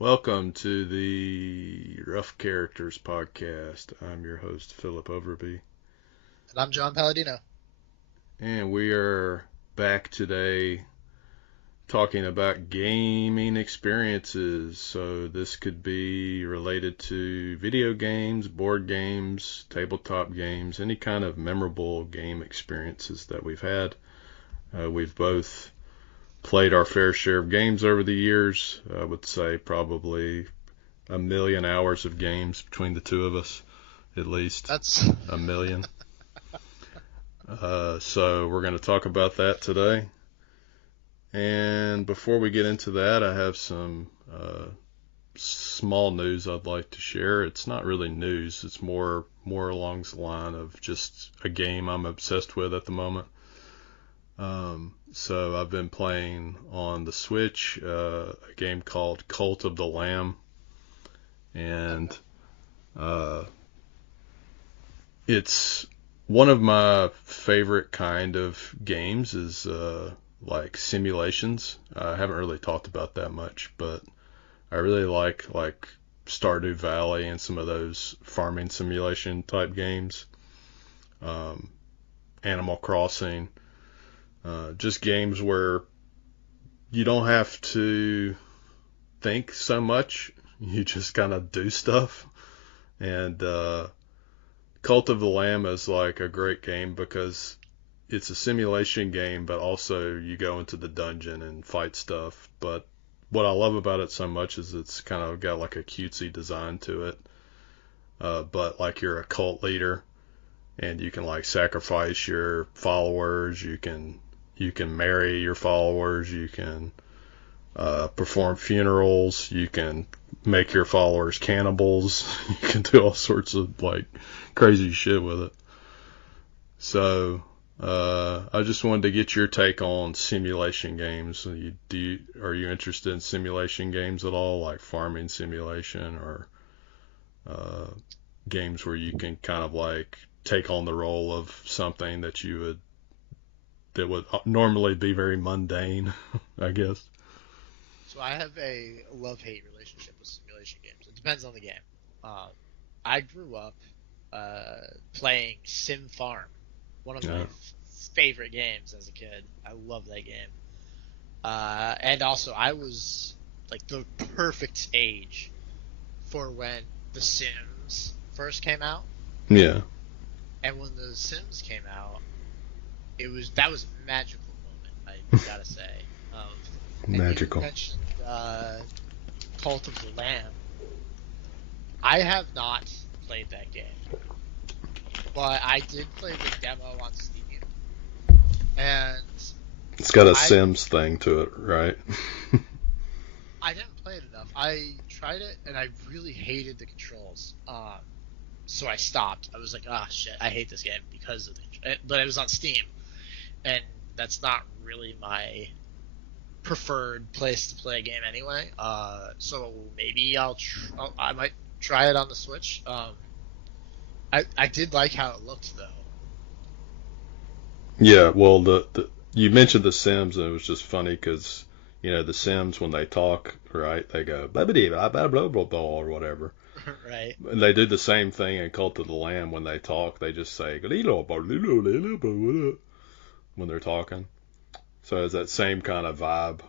Welcome to the Rough Characters podcast. I'm your host, Philip Overby, And I'm John Palladino. and we are back today talking about gaming experiences. So, this could be related to video games, board games, tabletop games, any kind of memorable game experiences that we've had. We've both played our fair share of games over the years. I would say probably a million hours of games between the two of us, at least That's a million. So we're going to talk about that today. And before we get into that, I have some small news I'd like to share. It's not really news. It's more along the line of just a game I'm obsessed with at the moment. So I've been playing on the Switch a game called Cult of the Lamb, and okay. uh, it's one of my favorite kind of games is like simulations. I haven't really talked about that much, but I really like Stardew Valley and some of those farming simulation type games. Um, Animal Crossing, just games where you don't have to think so much. You just kind of do stuff. And Cult of the Lamb is like a great game because it's a simulation game, but also you go into the dungeon and fight stuff. But what I love about it so much is it's kind of got like a cutesy design to it. But like you're a cult leader and you can like sacrifice your followers. You can marry your followers. You can perform funerals. You can make your followers cannibals. You can do all sorts of like crazy shit with it. So I just wanted to get your take on simulation games. Are you interested in simulation games at all, like farming simulation or uh, games where you can kind of like take on the role of something that would normally be very mundane, I guess. So I have a love-hate relationship with simulation games. It depends on the game. Um, I grew up playing Sim Farm, one of my Yeah, favorite games as a kid. I love that game. And also, I was like the perfect age for when The Sims first came out. yeah, And when The Sims came out, that was a magical moment. I gotta say. And you magical. mentioned Cult of the Lamb. I have not played that game, but I did play the demo on Steam, and It's got a I Sims thing to it, right? I didn't play it enough. I tried it and I really hated the controls. So I stopped. I was like, ah, shit, I hate this game because of but it was on Steam, and that's not really my preferred place to play a game anyway. So maybe I might try it on the Switch. I did like how it looked though. Yeah, well, the you mentioned the Sims, and it was just funny because the Sims when they talk, right? They go blah blah blah blah blah blah blah or whatever, Right? and they do the same thing in Cult of the Lamb when they talk. They just say when they're talking. So it's that same kind of vibe.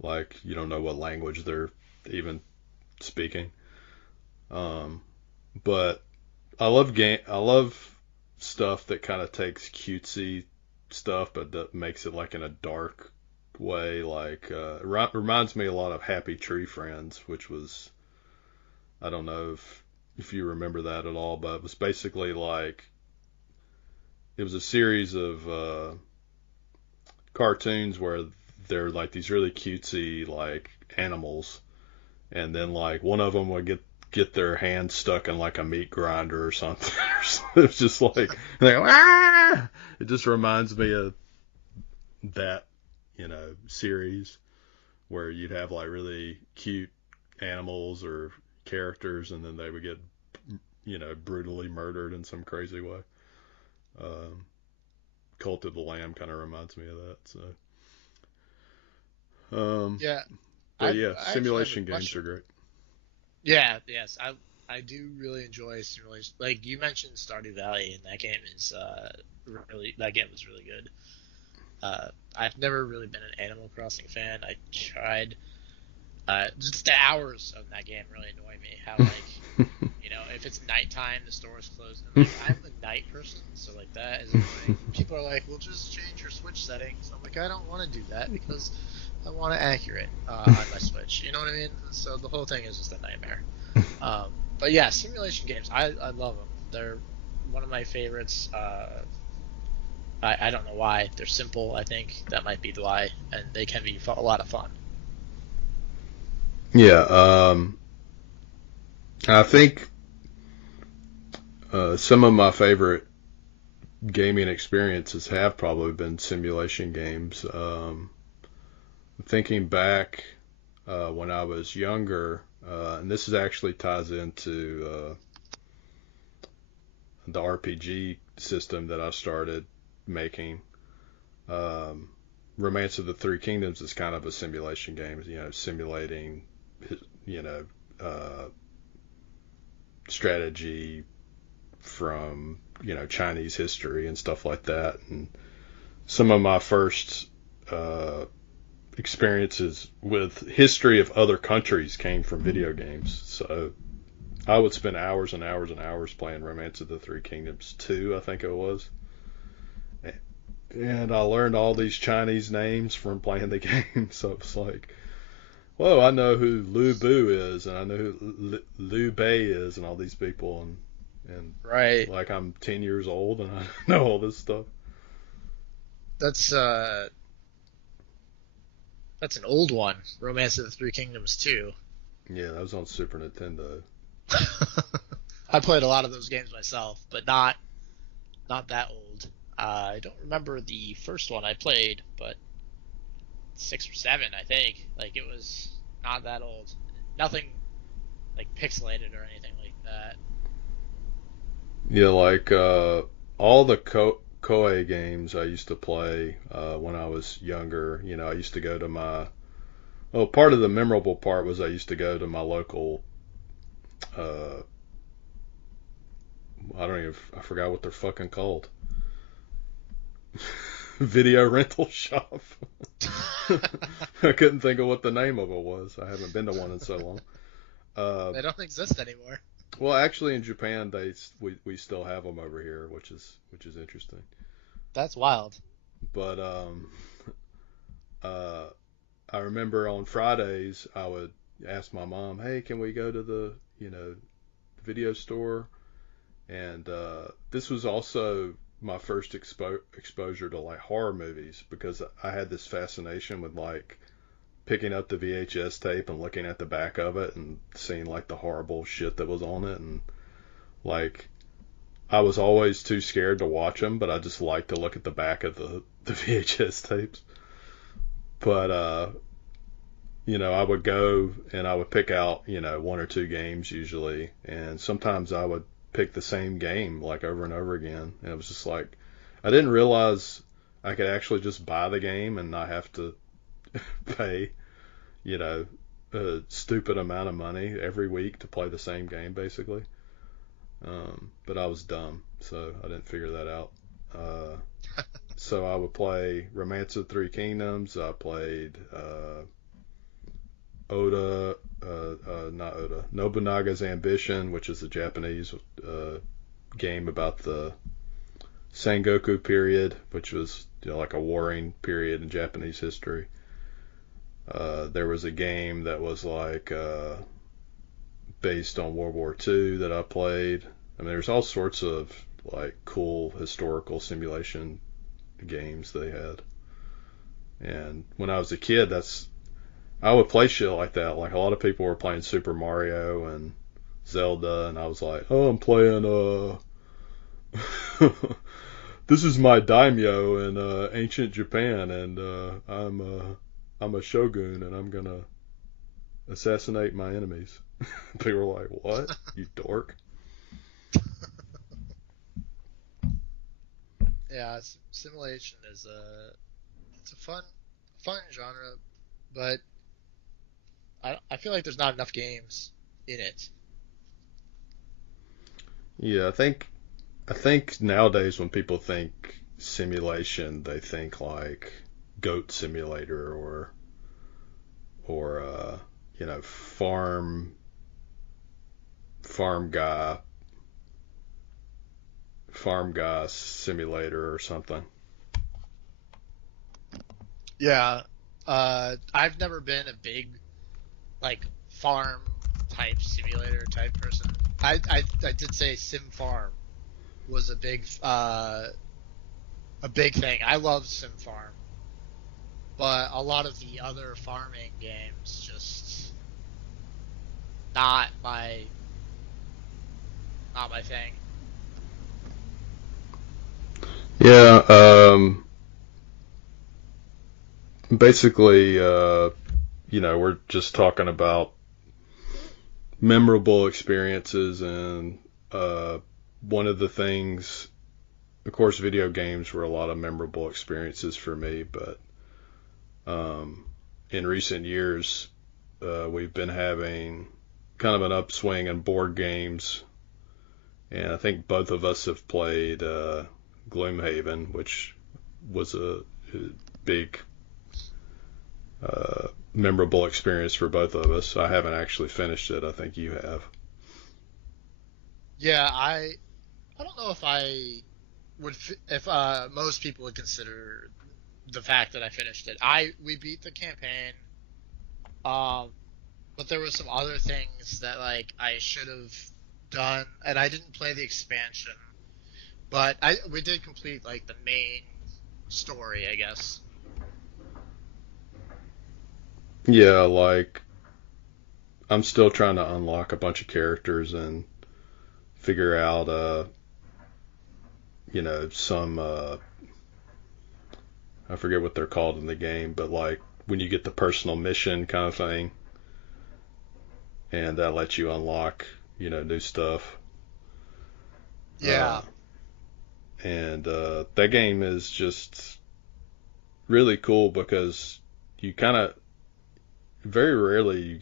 Like you don't know what language they're even speaking. Um, but I love stuff that kind of takes cutesy stuff, but that makes it like in a dark way. Like reminds me a lot of Happy Tree Friends, which was I don't know if you remember that at all, but it was basically like it was a series of cartoons where they're like these really cutesy like animals, and then like one of them would get their hand stuck in like a meat grinder or something. It's just like they go, ah! It just reminds me of that series where you'd have like really cute animals or characters, and then they would get brutally murdered in some crazy way. Um, Cult of the Lamb kind of reminds me of that. So Yeah. But yeah, I actually have a simulation games question. are great. Yeah, yes, I do really enjoy simulation. Like you mentioned, Stardew Valley, and that game was really good. I've never really been an Animal Crossing fan. I tried. Just the hours of that game really annoy me. How like if it's nighttime, the store is closed, and like I'm a night person, so like that is annoying. People are like, "Well, just change your Switch settings." I'm like, I don't want to do that because I want it accurate on my Switch. You know what I mean? So the whole thing is just a nightmare. But yeah, simulation games, I love them. They're one of my favorites. I don't know why. They're simple. I think that might be the why, and they can be a lot of fun. Yeah, I think some of my favorite gaming experiences have probably been simulation games. Thinking back when I was younger, and this is actually ties into the RPG system that I started making. Um, Romance of the Three Kingdoms is kind of a simulation game, simulating, you know, uh, strategy from, Chinese history and stuff like that. And some of my first uh, experiences with history of other countries came from video games. So I would spend hours and hours and hours playing Romance of the Three Kingdoms 2, I think it was. And I learned all these Chinese names from playing the game. So it's like, whoa, I know who Lu Bu is, and I know who Liu Bei is, and all these people, and Right. like I'm 10 years old and I know all this stuff. That's that's an old one. Romance of the Three Kingdoms 2. Yeah, that was on Super Nintendo. I played a lot of those games myself, but not that old. I don't remember the first one I played, but 6 or 7, I think. Like it was not that old. Nothing like pixelated or anything like that. Yeah, like all the Koei games I used to play when I was younger. I used to go to my. Well, part of the memorable part was I used to go to my local. Uh, I don't even. I forgot what they're fucking called. Video rental shop. I couldn't think of what the name of it was. I haven't been to one in so long. Uh, They don't exist anymore. well, actually, in Japan, we still have them over here, which is interesting. That's wild. But uh, I remember on Fridays I would ask my mom, "Hey, can we go to the video store?" And this was also my first exposure to like horror movies because I had this fascination with like picking up the VHS tape and looking at the back of it and seeing like the horrible shit that was on it, and like I was always too scared to watch them, but I just liked to look at the back of the VHS tapes. But I would go and I would pick out, one or two games usually, and sometimes I would pick the same game like over and over again. And it was just like I didn't realize I could actually just buy the game and not have to pay, you know, a stupid amount of money every week to play the same game basically. But I was dumb, so I didn't figure that out. Uh, so I would play Romance of the Three Kingdoms. I played Oda, not Oda, Nobunaga's Ambition, which is a Japanese game about the Sengoku period, which was like a warring period in Japanese history. There was a game that was like based on World War II that I played. I mean, there's all sorts of like cool historical simulation games they had. And when I was a kid, I would play shit like that. Like a lot of people were playing Super Mario and Zelda, and I was like, oh, I'm playing this is my daimyo in ancient Japan, and I'm a shogun, and I'm gonna assassinate my enemies. People were like, what, you dork? Yeah, simulation is it's a fun genre, but I feel like there's not enough games in it. Yeah, I think nowadays when people think simulation, they think like Goat Simulator or you know farm guy farm guy simulator or something. Yeah. I've never been a big like farm type simulator type person. I did say Sim Farm was a big thing. I love Sim Farm, but a lot of the other farming games just not my not my thing. Yeah, basically, you know, we're just talking about memorable experiences, and uh, one of the things, of course, video games were a lot of memorable experiences for me, but um, in recent years, we've been having kind of an upswing in board games, and I think both of us have played Gloomhaven, which was a big memorable experience for both of us. I haven't actually finished it. I think you have. Yeah, I don't know if I if most people would consider the fact that I finished it. I We beat the campaign, um, but there were some other things that like I should have done, and I didn't play the expansion. But I we did complete like the main story, I guess. Yeah, like I'm still trying to unlock a bunch of characters and figure out, you know, some, I forget what they're called in the game, but like when you get the personal mission kind of thing, and that lets you unlock, you know, new stuff. Uh, Yeah, and that game is just really cool because you kind of very rarely you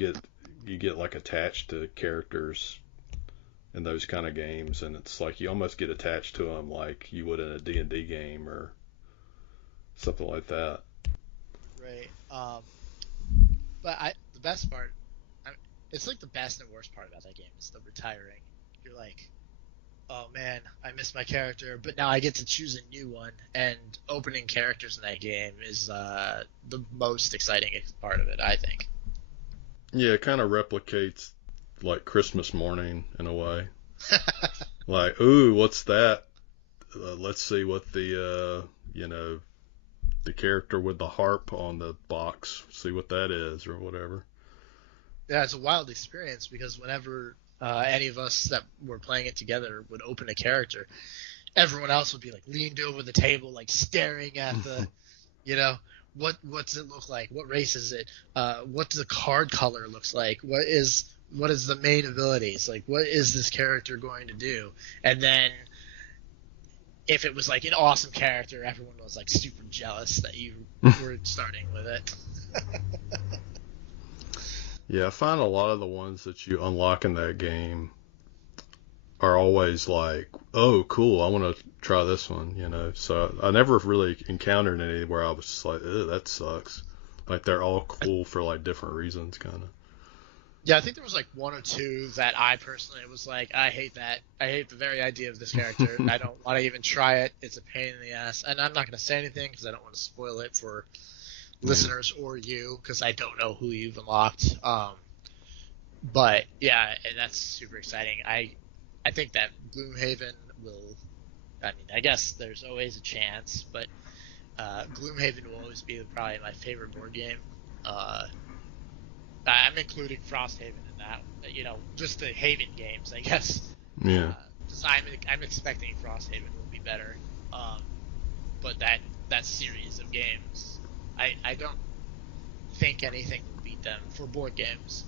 get like attached to characters in those kind of games, and it's like you almost get attached to them like you would in a D&D game or something like that. right. But the best part, I, it's like the best and worst part about that game is the retiring. You're like, oh man, I miss my character, but now I get to choose a new one. And opening characters in that game is the most exciting part of it, I think. Yeah, it kind of replicates like Christmas morning in a way. Like, ooh, what's that? Let's see what you know, the character with the harp on the box, see what that is or whatever. Yeah, it's a wild experience because whenever any of us that were playing it together would open a character, everyone else would be like leaned over the table, like staring at the, you know, what's it look like? What race is it? What the card color looks like? What is the main abilities? Like, what is this character going to do? And then if it was like an awesome character, everyone was like super jealous that you were starting with it. Yeah, I find a lot of the ones that you unlock in that game are always like, oh, cool, I want to try this one, you know. So I never really encountered any where I was just like, ew, that sucks. Like they're all cool for like different reasons, kind of. Yeah, I think there was like one or two that I personally was like, I hate that. I hate the very idea of this character. I don't want to even try it. It's a pain in the ass. And I'm not going to say anything because I don't want to spoil it for Yeah. listeners or you because I don't know who you've unlocked. But yeah, and that's super exciting. I think that Gloomhaven will. I mean, I guess there's always a chance, but Gloomhaven will always be probably my favorite board game. Uh, I'm including Frosthaven in that. You know, just the Haven games, I guess. Yeah. Because I'm expecting Frosthaven will be better. Um, but that series of games, I don't think anything will beat them for board games.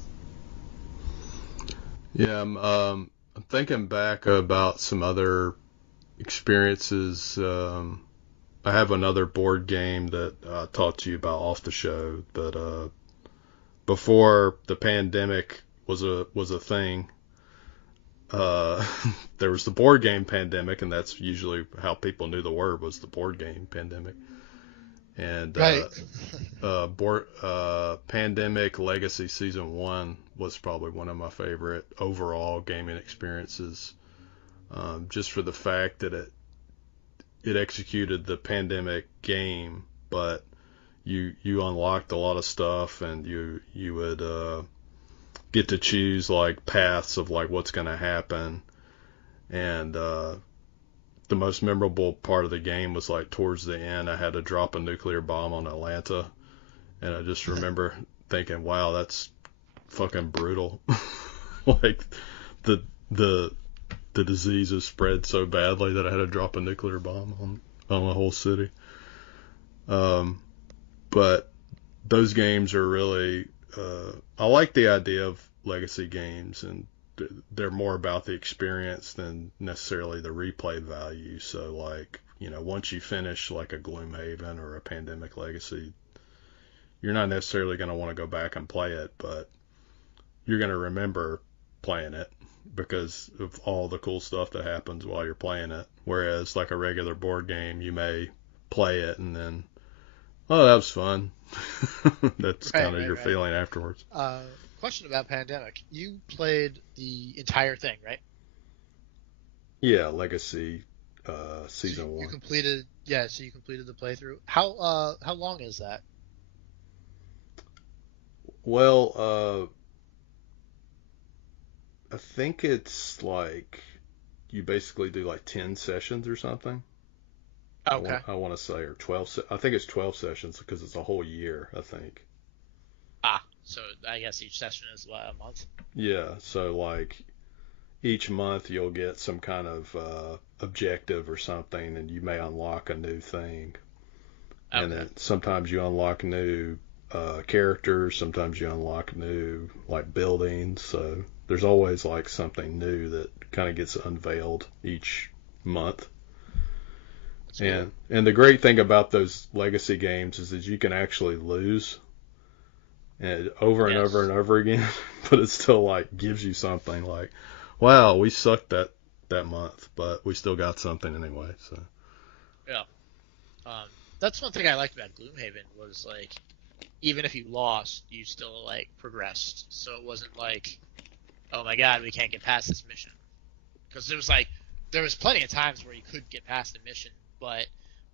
Yeah, I'm thinking back about some other experiences. I have another board game that I talked to you about off the show, but before the pandemic was a thing, uh, there was the board game pandemic, and that's usually how people knew the word was the board game pandemic. And Right. Pandemic Legacy Season 1 was probably one of my favorite overall gaming experiences, just for the fact that it executed the pandemic game, but you unlocked a lot of stuff, and you would get to choose like paths of like what's going to happen. And the most memorable part of the game was like towards the end, I had to drop a nuclear bomb on Atlanta, and I just remember thinking, wow, that's fucking brutal. Like the the the disease has spread so badly that I had to drop a nuclear bomb on a whole city. Um, but those games are really, I like the idea of legacy games, and they're more about the experience than necessarily the replay value. So like, once you finish like a Gloomhaven or a Pandemic Legacy, you're not necessarily going to want to go back and play it, but you're going to remember playing it because of all the cool stuff that happens while you're playing it. Whereas like a regular board game, you may play it and then, oh, that was fun. That's Right, kind of right, your right. feeling afterwards. Question about Pandemic. You played the entire thing, right? Yeah, Legacy So you, Season you 1. completed, yeah. So you completed the playthrough. How long is that? Well, I think it's like you basically do like 10 sessions or something. Okay. I want to say, or 12. I think it's 12 sessions because it's a whole year, I think. So I guess each session is what, a month. Yeah, so like each month you'll get some kind of objective or something, and you may unlock a new thing. And Okay. then sometimes you unlock new characters, sometimes you unlock new like buildings. So there's always like something new that kind of gets unveiled each month. That's cool. And the great thing about those legacy games is that you can actually lose and over and over Yes. and over again, but it still like gives you something like, wow, we sucked that month, but we still got something anyway. So Yeah. Um, that's one thing I liked about Gloomhaven was like even if you lost, you still like progressed. So it wasn't like, oh my god, we can't get past this mission. Because there was plenty of times where you could get past the mission, but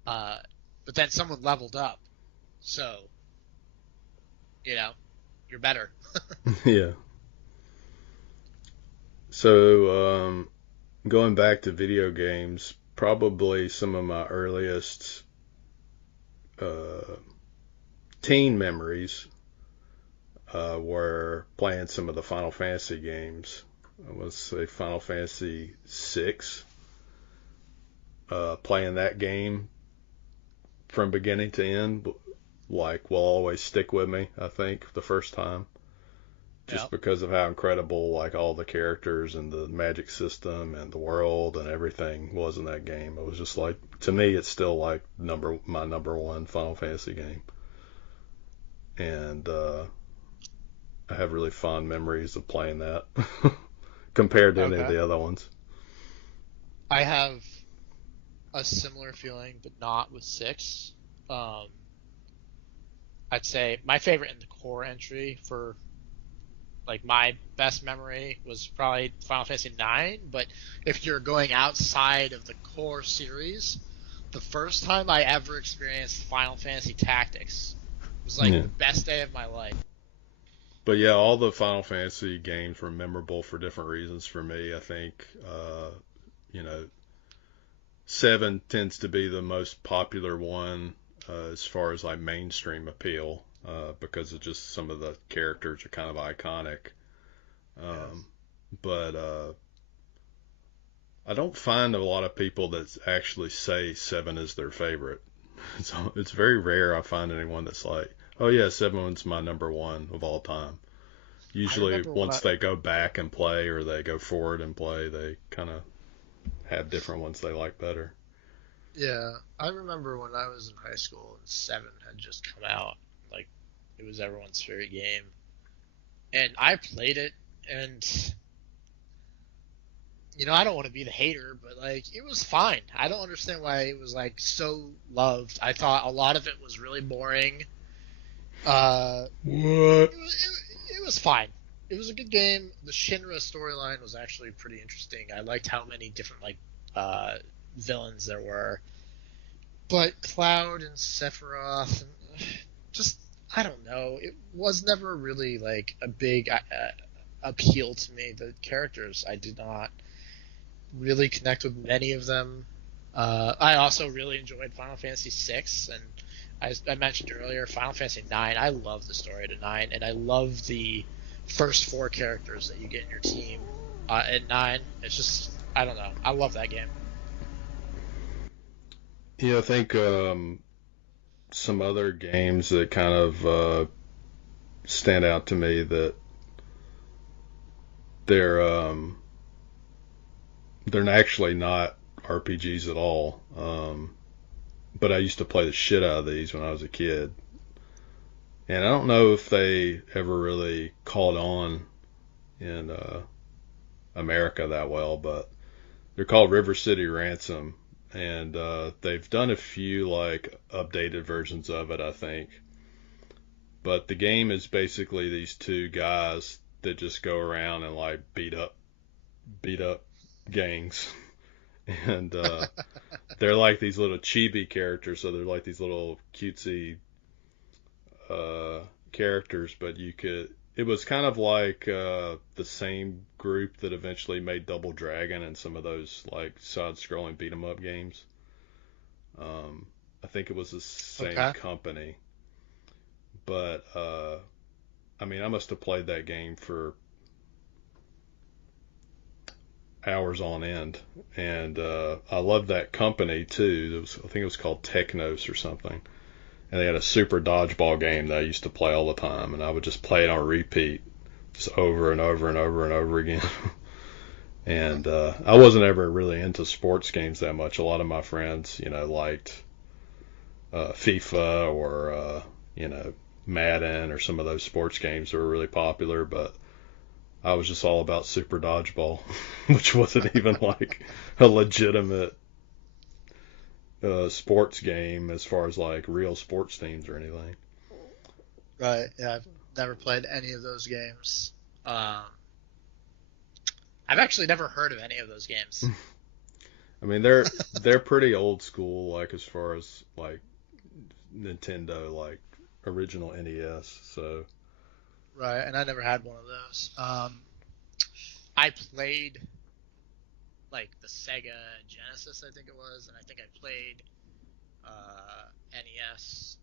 uh, but then someone leveled up, so you know you're better. yeah. So going back to video games, probably some of my earliest uh, teen memories were playing some of the Final Fantasy games. I would say Final Fantasy VI. Playing that game from beginning to end, like, will always stick with me. I think the first time, Yeah, just because of how incredible like all the characters and the magic system and the world and everything was in that game. It was just like, to me, it's still like my number one Final Fantasy game, and I have really fond memories of playing that compared to any of okay. the other ones. I have a similar feeling, but not with six. Um, I'd say my favorite in the core entry for like my best memory was probably Final Fantasy IX. But if you're going outside of the core series, the first time I ever experienced Final Fantasy Tactics was like Yeah. the best day of my life. But yeah, all the Final Fantasy games were memorable for different reasons for me. I think, you know, 7 tends to be the most popular one as far as like mainstream appeal because of just some of the characters are kind of iconic. Um, Yes. but I don't find a lot of people that actually say 7 is their favorite. It's very rare I find anyone that's like, oh yeah, 7's my number one of all time. I Usually, remember when once I they go back and play or they go forward and play, they kind of have different ones they like better. yeah, I remember when I was in high school and Seven had just come out. Like it was everyone's favorite game. and I played it, and I don't want to be the hater, but like it was fine. I don't understand why it was like so loved. I thought a lot of it was really boring. Uh, What? it was fine. It was a good game. The Shinra storyline was actually pretty interesting. I liked how many different like uh, villains there were. But Cloud and Sephiroth, and just I don't know. It was never really like a big appeal to me. The characters, I did not really connect with many of them. I also really enjoyed Final Fantasy VI, and I mentioned earlier Final Fantasy IX. I love the story to nine, and I love the first four characters that you get in your team at nine. It's just I don't know. I love that game. Yeah, I think some other games that kind of stand out to me that they're they're actually not RPGs at all. But I used to play the shit out of these when I was a kid, and I don't know if they ever really caught on in America that well, but they're called River City Ransom, and they've done a few like updated versions of it, I think. But the game is basically these two guys that just go around and like beat up gangs, and they're like these little chibi characters, so they're like these little cutesy uh, characters, but you could. It was kind of like the same group that eventually made Double Dragon and some of those like side-scrolling beat 'em up games. I think it was the same Okay. company, but I mean, I must have played that game for hours on end, and I loved that company too. I think it was called Technos or something, and they had a super dodgeball game that I used to play all the time, and I would just play it on repeat, just over and over and over and over again. And I wasn't ever really into sports games that much. A lot of my friends, liked FIFA or Madden or some of those sports games that were really popular, but I was just all about Super Dodgeball, which wasn't even like a legitimate sports game as far as like real sports teams or anything. Right. Yeah, I've never played any of those games. Um, I've actually never heard of any of those games. I mean, they're pretty old school, like as far as like Nintendo, like original NES. So Right, and I never had one of those. I played like the Sega Genesis, I think it was, and I think I played NES.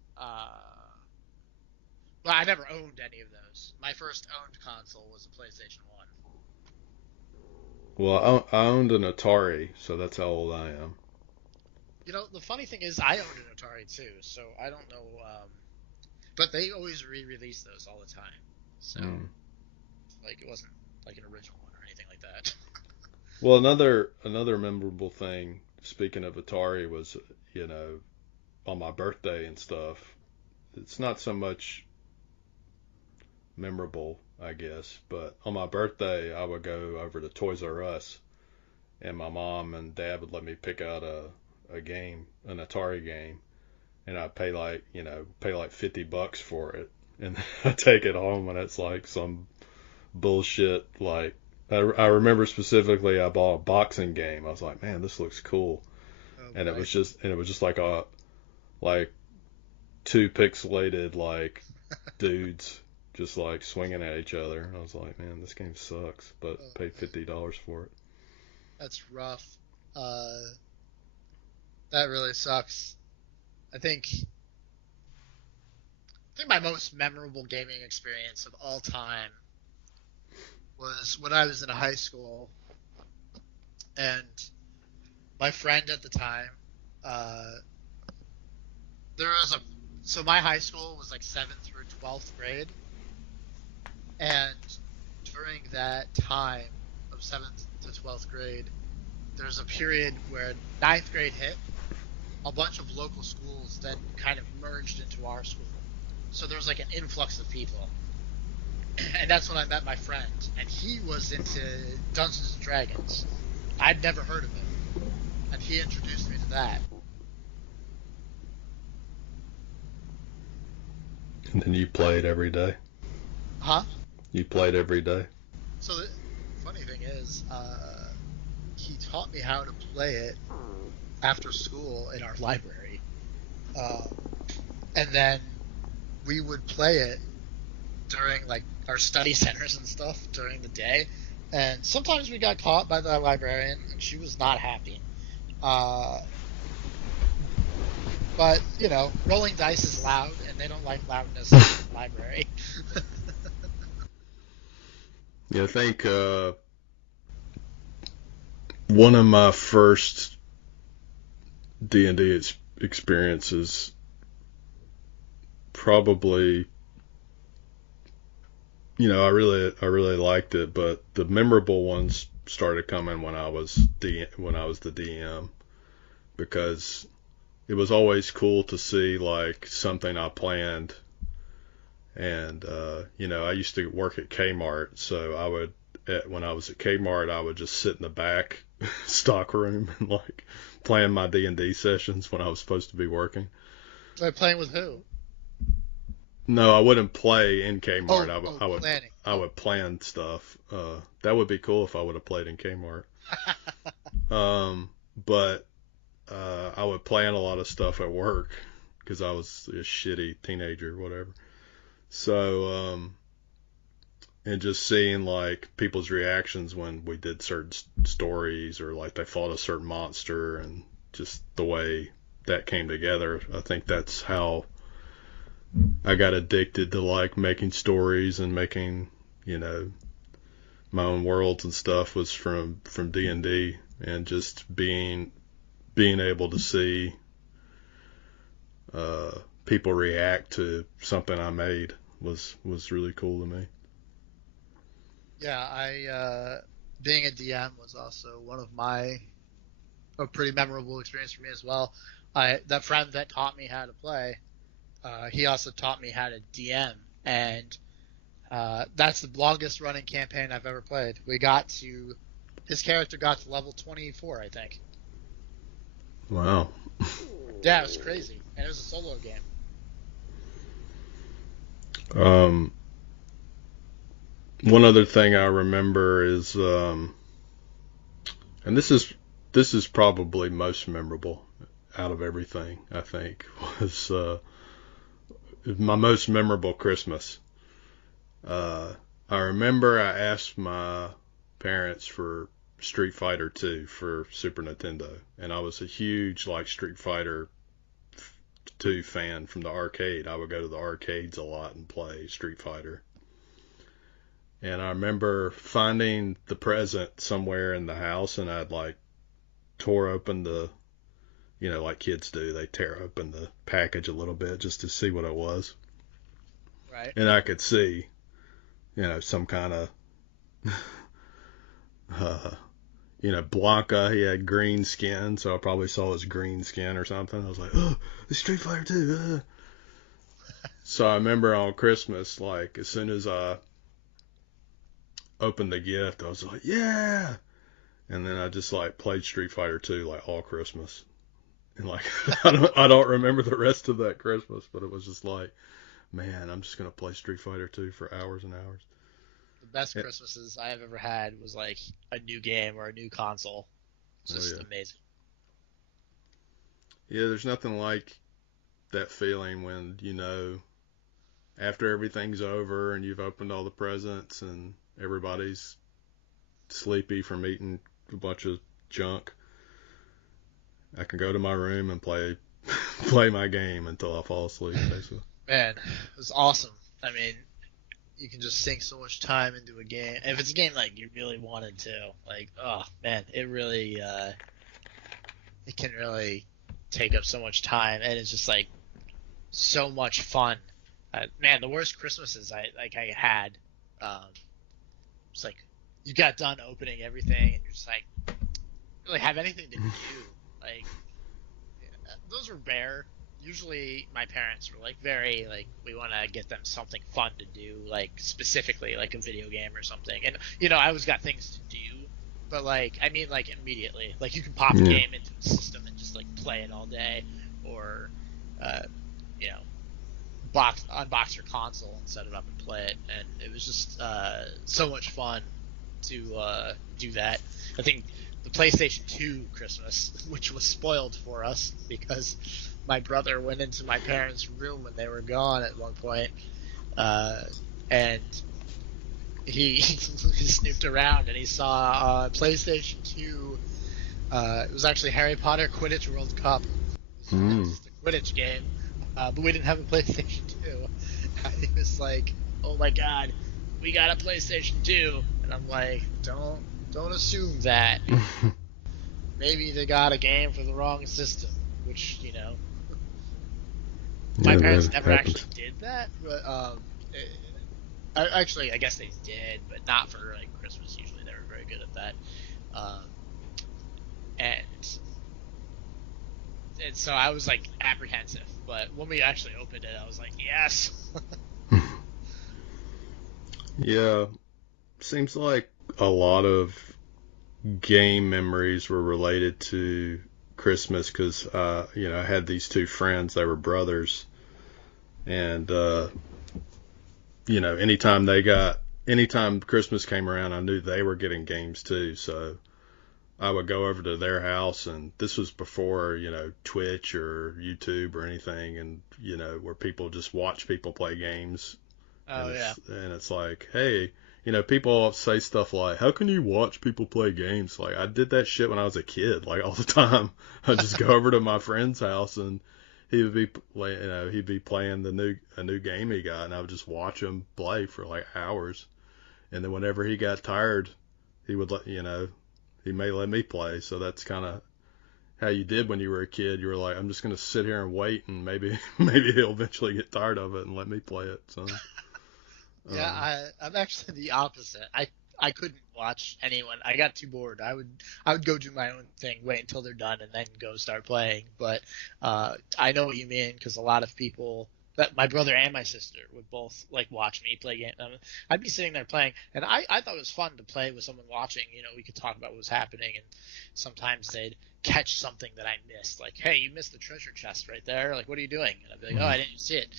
Well, I never owned any of those. My first owned console was a PlayStation One. well, I owned an Atari, so that's how old I am. The funny thing is, I owned an Atari too, so I don't know. But they always re-release those all the time, so Mm. like it wasn't like an original one or anything like that. Well, another memorable thing, speaking of Atari, was you know on my birthday and stuff. It's not so much memorable, I guess, but on my birthday I would go over to Toys R Us, and my mom and dad would let me pick out a game, an Atari game, and I'd pay like $50 for it, and I take it home and it's like some bullshit. Like I remember specifically I bought a boxing game. I was like, man, this looks cool, Oh and boy. it was just like two pixelated like dudes just like swinging at each other. And I was like, man, this game sucks, but Oh, paid $50 for it. that's rough. Uh, that really sucks. I think my most memorable gaming experience of all time was when I was in high school, and my friend at the time, uh, there was a so my high school was like 7th through 12th grade, and during that time of 7th to 12th grade, there's a period where ninth grade hit. A bunch of local schools then kind of merged into our school, so there was like an influx of people. And that's when I met my friend, and he was into Dungeons and Dragons. I'd never heard of it, and he introduced me to that. And then you played every day. Huh? You played every day. So the funny thing is, he taught me how to play it after school in our library, um, and then we would play it during like our study centers and stuff during the day. And sometimes we got caught by the librarian, and she was not happy. Uh, but rolling dice is loud, and they don't like loudness in the library. Yeah, I think one of my first D&D experiences probably, I really liked it, but the memorable ones started coming when I was the DM, because it was always cool to see like something I planned. And I used to work at Kmart, so when I was at Kmart, I would just sit in the back stock room and like plan my D&D sessions when I was supposed to be working. Like playing with who? No, I wouldn't play in Kmart. Oh, oh, I would planning. I Oh, would plan stuff. That would be cool if I would have played in Kmart. But I would plan a lot of stuff at work because I was a shitty teenager, whatever. So and just seeing like people's reactions when we did certain stories, or like they fought a certain monster, and just the way that came together. I think that's how I got addicted to like making stories and making, you know, my own worlds and stuff, was from D&D, and just being able to see uh, people react to something I made was really cool to me. yeah. I being a DM was also one of my a pretty memorable experience for me as well. That friend that taught me how to play, he also taught me how to DM, and that's the longest running campaign I've ever played. His character got to level 24, I think. Wow. Yeah, it was crazy, and it was a solo game. Um, One other thing I remember is, and this is probably most memorable out of everything. I think was my most memorable Christmas. Uh, I remember I asked my parents for Street Fighter 2 for Super Nintendo, and I was a huge like Street Fighter 2 fan from the arcade. I would go to the arcades a lot and play Street Fighter. And I remember finding the present somewhere in the house, and I'd like tore open like kids do, they tear open the package a little bit just to see what it was. Right. And I could see, some kind of, uh, Blanca, he had green skin, so I probably saw his green skin or something. I was like, oh, it's Street Fighter 2. So I remember on Christmas, like, as soon as I opened the gift, I was like, yeah! And then I just, like, played Street Fighter 2, like, all Christmas. And, like, I don't remember the rest of that Christmas, but it was just like, man, I'm just going to play Street Fighter 2 for hours and hours. The best Yeah. Christmases I have ever had was like a new game or a new console. It's Oh, just yeah. amazing. Yeah, there's nothing like that feeling when, after everything's over and you've opened all the presents and everybody's sleepy from eating a bunch of junk. I can go to my room and play play my game until I fall asleep, basically. Man, it was awesome. I mean, you can just sink so much time into a game. If it's a game like you really wanted to, like, oh man, it can really take up so much time, and it's just like so much fun. Man, the worst Christmases I had, um, it's like you got done opening everything, and you're just like, really have anything to do. Like, yeah, those were rare. usually my parents were like very like we want to get them something fun to do, like specifically like a video game or something. And I always got things to do, but like I mean like immediately, like you can pop a Yeah. game into the system and just like play it all day, or uh, you know unbox your console and set it up and play it. And it was just so much fun to do that. I think the PlayStation 2 Christmas, which was spoiled for us because my brother went into my parents' room when they were gone at one point, uh, and he snooped around and he saw PlayStation 2. It was actually Harry Potter Quidditch World Cup. It was Mm. just a Quidditch game, but we didn't have a PlayStation 2. And he was like, "Oh my God, we got a PlayStation 2," and I'm like, "Don't assume that. Maybe they got a game for the wrong system." Which my Yeah, parents that never actually happens. did that, but actually, I guess they did, but not for like Christmas. Usually, they were very good at that. Um, and and so I was like apprehensive, but when we actually opened it, I was like, yes. Yeah, seems like a lot of game memories were related to Christmas because I had these two friends. They were brothers, and anytime Christmas came around, I knew they were getting games too. So I would go over to their house, and this was before Twitch or YouTube or anything, and where people just watch people play games, and Oh yeah. it's like, hey, people say stuff like, how can you watch people play games? Like, I did that shit when I was a kid, like all the time. I'd just go over to my friend's house, and he'd be playing a new game he got, and I would just watch him play for like hours. And then whenever he got tired, he would he may let me play. So that's kind of how you did when you were a kid. You were like, I'm just gonna sit here and wait, and maybe maybe he'll eventually get tired of it and let me play it. So Yeah, um, I'm actually the opposite. I couldn't watch anyone. I got too bored. I would go do my own thing, wait until they're done, and then go start playing. But I know what you mean because a lot of people that my brother and my sister would both like watch me play games. I'd be sitting there playing, and I thought it was fun to play with someone watching. We could talk about what was happening, and sometimes they'd catch something that I missed. Like, hey, you missed the treasure chest right there. Like, what are you doing? And I'd be like, oh, I didn't see it.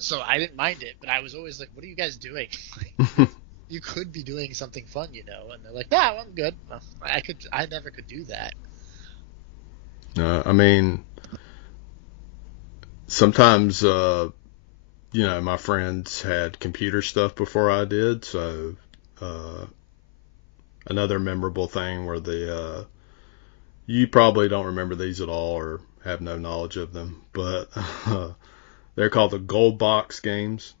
So I didn't mind it, but I was always like, "What are you guys doing? Like, you could be doing something fun." And they're like, "Yeah, well, I'm good." Well, I never could do that. I mean, sometimes my friends had computer stuff before I did, so uh, another memorable thing were the you probably don't remember these at all or have no knowledge of them, but they're called the gold box games,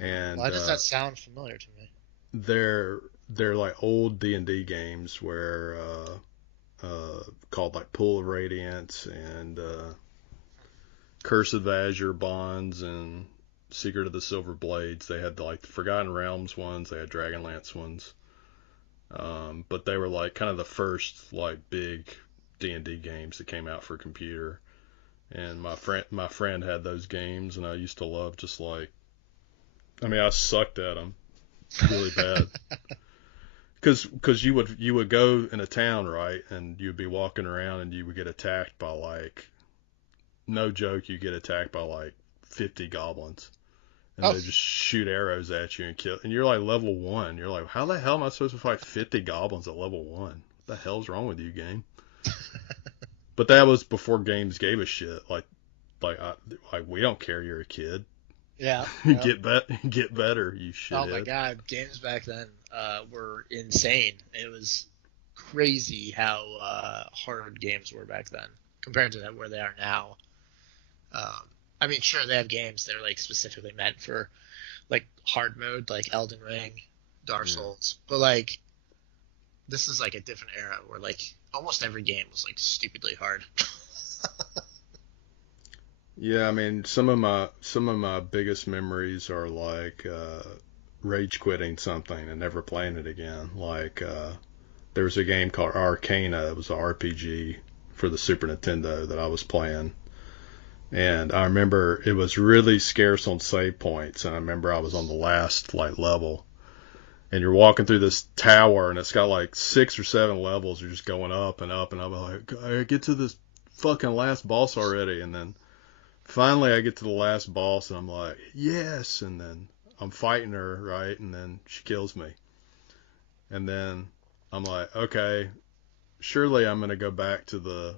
and Why does that sound familiar to me? they're they're like old D&D games where called like Pool of Radiance and Curse of the Azure Bonds and Secret of the Silver Blades. They had like the Forgotten Realms ones. They had Dragonlance ones. But they were like kind of the first like big D&D games that came out for computer. And my friend had those games, and I used to love just like, I mean, I sucked at them really bad. Cause you would go in a town, right, and you'd be walking around and you would get attacked by like, no joke, you get attacked by like 50 goblins, and Oh, they just shoot arrows at you and kill. And you're like level one. You're like, how the hell am I supposed to fight 50 goblins at level one? What the hell's wrong with you, game? But that was before games gave a shit. Like we don't care. You're a kid. yeah, yeah. Get better, you Oh my shithead. God, games back then were insane. It was crazy how hard games were back then compared to where they are now. Um, I mean, sure, they have games that are like specifically meant for like hard mode, like Elden Ring, Dark Yeah. Souls, but like this is like a different era where like almost every game was like stupidly hard. Yeah, I mean, some of my biggest memories are like rage quitting something and never playing it again. Like there was a game called Arcana. It was an RPG for the Super Nintendo that I was playing, And I remember it was really scarce on save points, and I remember I was on the last like level, and you're walking through this tower, and it's got like 6 or 7 levels. You're just going up and up and up. I'm like, I get to this fucking last boss already, and then finally I get to the last boss, and I'm like, yes, and then I'm fighting her, right, and then she kills me, and then I'm like, okay, surely I'm gonna go back to the,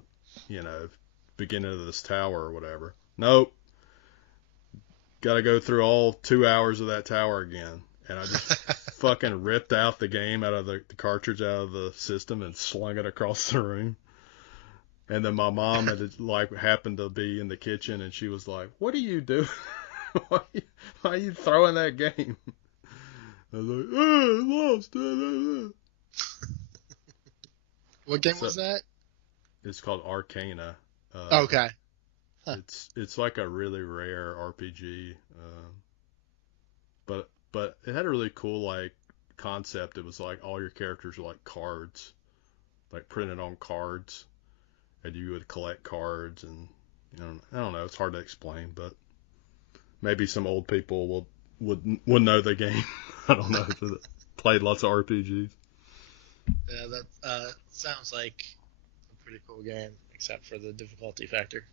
you know, beginning of this tower or whatever. Nope, got to go through all 2 hours of that tower again. And I just fucking ripped out the game out of the cartridge out of the system and slung it across the room. And then my mom had like happened to be in the kitchen, and she was like, "What are you doing? Why are you throwing that game?" I was like, "Oh, I lost it." What game So was that? it's called Arcana. Okay. Huh. It's like a really rare RPG, but it had a really cool like concept. It was like all your characters were like cards, like printed on cards, and you would collect cards, and I don't know. It's hard to explain, but maybe some old people would know the game. I don't know. Played lots of RPGs. Yeah, that sounds like a pretty cool game, except for the difficulty factor.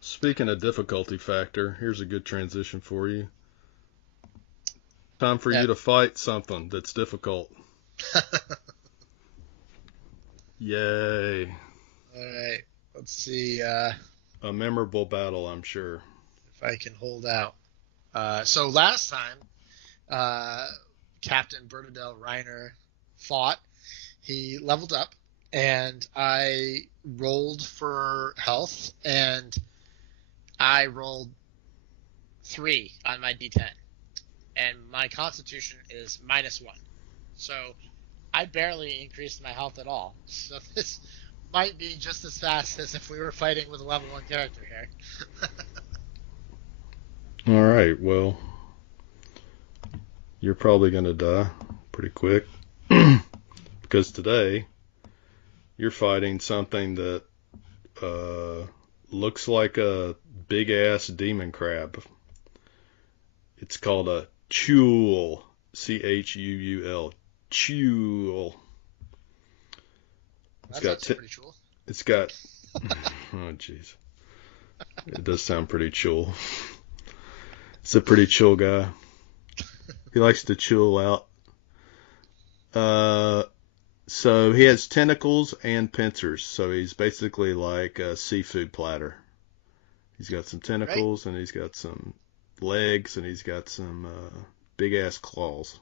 Speaking of difficulty factor, here's a good transition for you. Time for Yeah. you to fight something that's difficult. Yay. All right. Let's see A memorable battle, I'm sure. if I can hold out. So last time, uh, Captain Bernadette Reiner fought. He leveled up, and I rolled for health, and I rolled 3 on my d10, and my Constitution is -1. So I barely increased my health at all. So this might be just as fast as if we were fighting with a level 1 character here. All right, well, you're probably going to die pretty quick because today you're fighting something that looks like a big ass demon crab. It's called a Chuul. Chuul. Chuul. That sounds pretty cool. It's got. Oh jeez. It does sound pretty chill. It's a pretty chill guy. He likes to chill out. So he has tentacles and pincers. So he's basically like a seafood platter. He's got some tentacles, and he's got some legs, and he's got some big ass claws.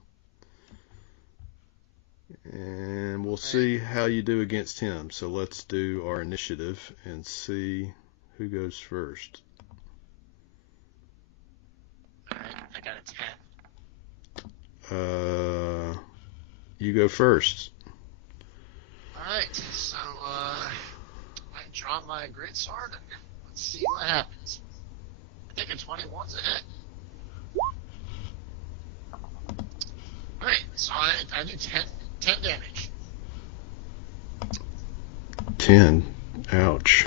And we'll see how you do against him. So let's do our initiative and see who goes first. Alright, I got a 10. You go first. Alright, so I draw my great sword and let's see what happens. I think a 21's a hit. Alright, so I do 10 damage. 10. Ouch.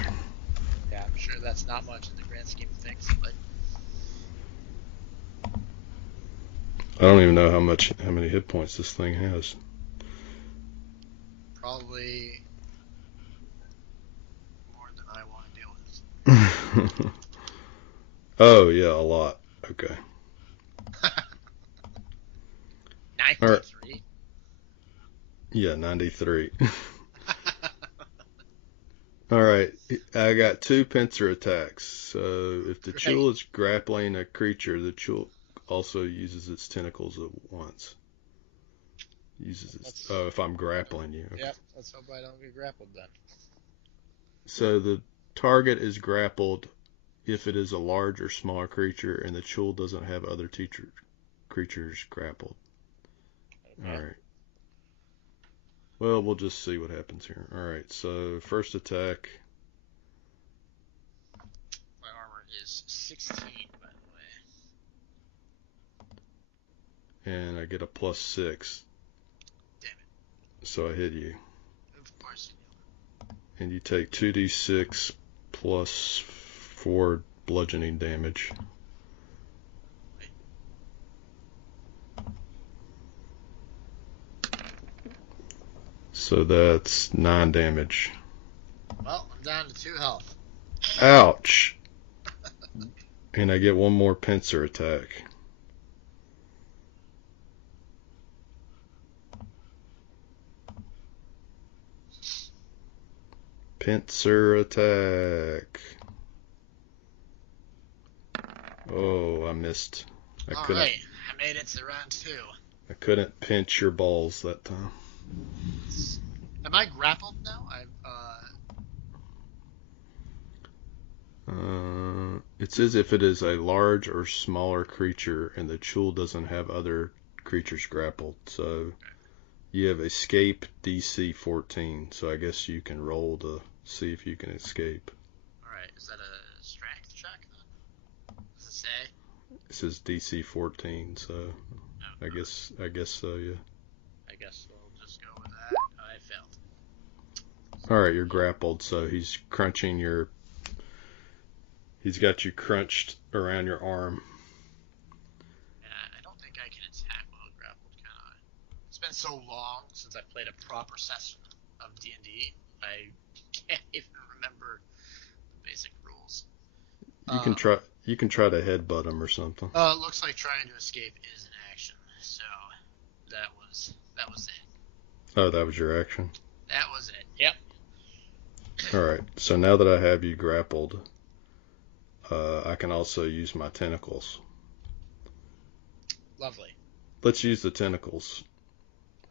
Yeah, I'm sure that's not much in the grand scheme of things, but I don't even know how many hit points this thing has. probably more than I want to deal with. Oh yeah, a lot. Okay. 93. Right. Yeah, 93. All right, I got 2 pincer attacks. So if the Chul is grappling a creature, the Chul also uses its tentacles at once. If I'm grappling you. Okay. Yep, let's hope I don't get grappled then. So the target is grappled if it is a large or smaller creature, and the Chul doesn't have other creatures grappled. Okay. All right. Well, we'll just see what happens here. All right. So first attack. My armor is 16, by the way. And I get a +6. Damn it. So I hit you. Of course. And you take 2d6 plus 4 bludgeoning damage. So that's 9 damage. Well, I'm down to 2 health. Ouch! And I get one more pincer attack. Pincer attack. Oh, I missed. Alright, I made it to round 2. I couldn't pinch your balls that time. Am I grappled now? It says if it is a large or smaller creature and the Chul doesn't have other creatures grappled. So you have escape DC 14. So I guess you can roll to see if you can escape. Alright, is that a strength check then? Does it say? It says DC 14, so I guess so, yeah. I guess we'll just go with that. I failed. Alright, you're grappled, so he's got you crunched around your arm. Yeah, I don't think I can attack while grappled, can I? It's been so long since I played a proper session of D&D, I can't even remember the basic rules. You can try to headbutt him or something. It looks like trying to escape is an action, so that was it. Oh, that was your action? That was it, yep. Alright, so now that I have you grappled, I can also use my tentacles. Lovely. Let's use the tentacles.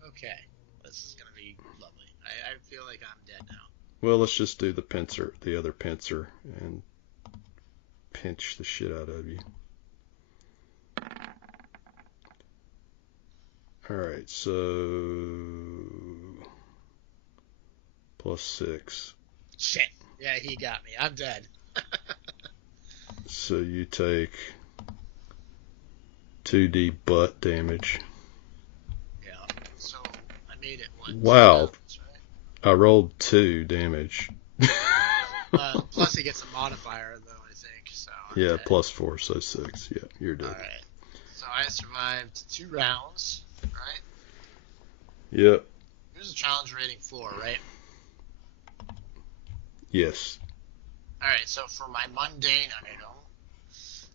Okay, this is gonna be lovely. I feel like I'm dead now. Well, let's just do the other pincer, and pinch the shit out of you. Alright, so +6. Shit. Yeah, he got me. I'm dead. So you take 2d butt damage. Yeah. So I made it one. Wow. Rounds, right? I rolled 2 damage. Plus he gets a modifier though, I think. So yeah, dead. +4, so 6. Yeah, you're dead. Alright. So I survived 2 rounds, right? Yep. Here's a challenge rating 4, right? Yes. Alright, so for my mundane item,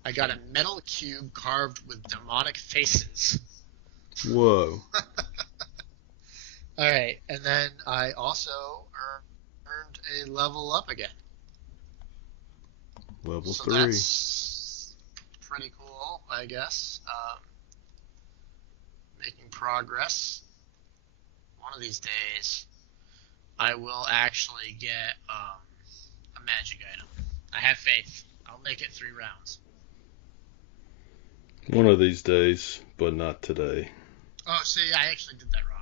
I got a metal cube carved with demonic faces. Whoa. Alright, and then I also earned a level up again. Level So 3. that's pretty cool, I guess. Making progress. One of these days, I will actually get a magic item. I have faith. I'll make it 3 rounds. One of these days, but not today. Oh, see, I actually did that wrong.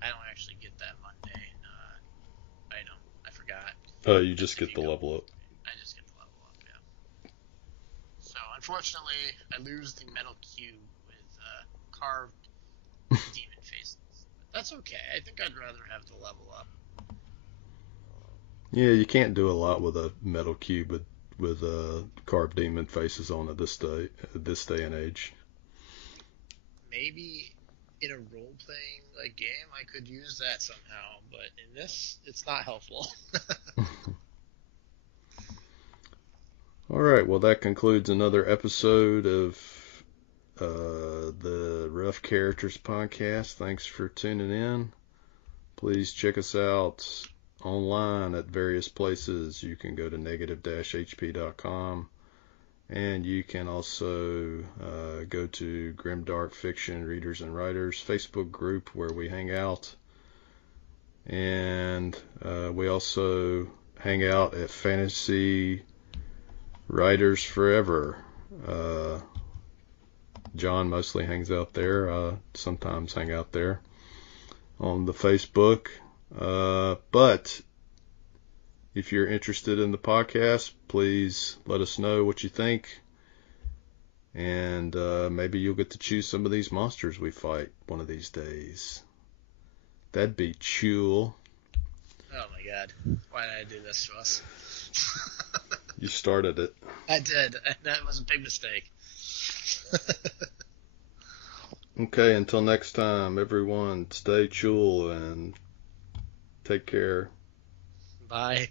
I don't actually get that mundane item. I forgot. Oh, you just get the level up. I just get the level up, yeah. So, unfortunately, I lose the metal cube with carved demon faces. But that's okay. I think I'd rather have the level up. Yeah, you can't do a lot with a metal cube with carved demon faces on it this day and age. Maybe in a role-playing game, I could use that somehow, but in this, it's not helpful. All right, well, that concludes another episode of the Rough Characters podcast. Thanks for tuning in. Please check us out online at various places. You can go to negative-hp.com, and you can also go to Grimdark Fiction Readers and Writers Facebook group where we hang out, and we also hang out at Fantasy Writers Forever. John mostly hangs out there. Sometimes hang out there on the Facebook. But if you're interested in the podcast, please let us know what you think. And maybe you'll get to choose some of these monsters we fight one of these days. That'd be cool. Oh my god. Why did I do this to us? You started it. I did, and that was a big mistake. Okay, until next time, everyone, stay cool and take care. Bye.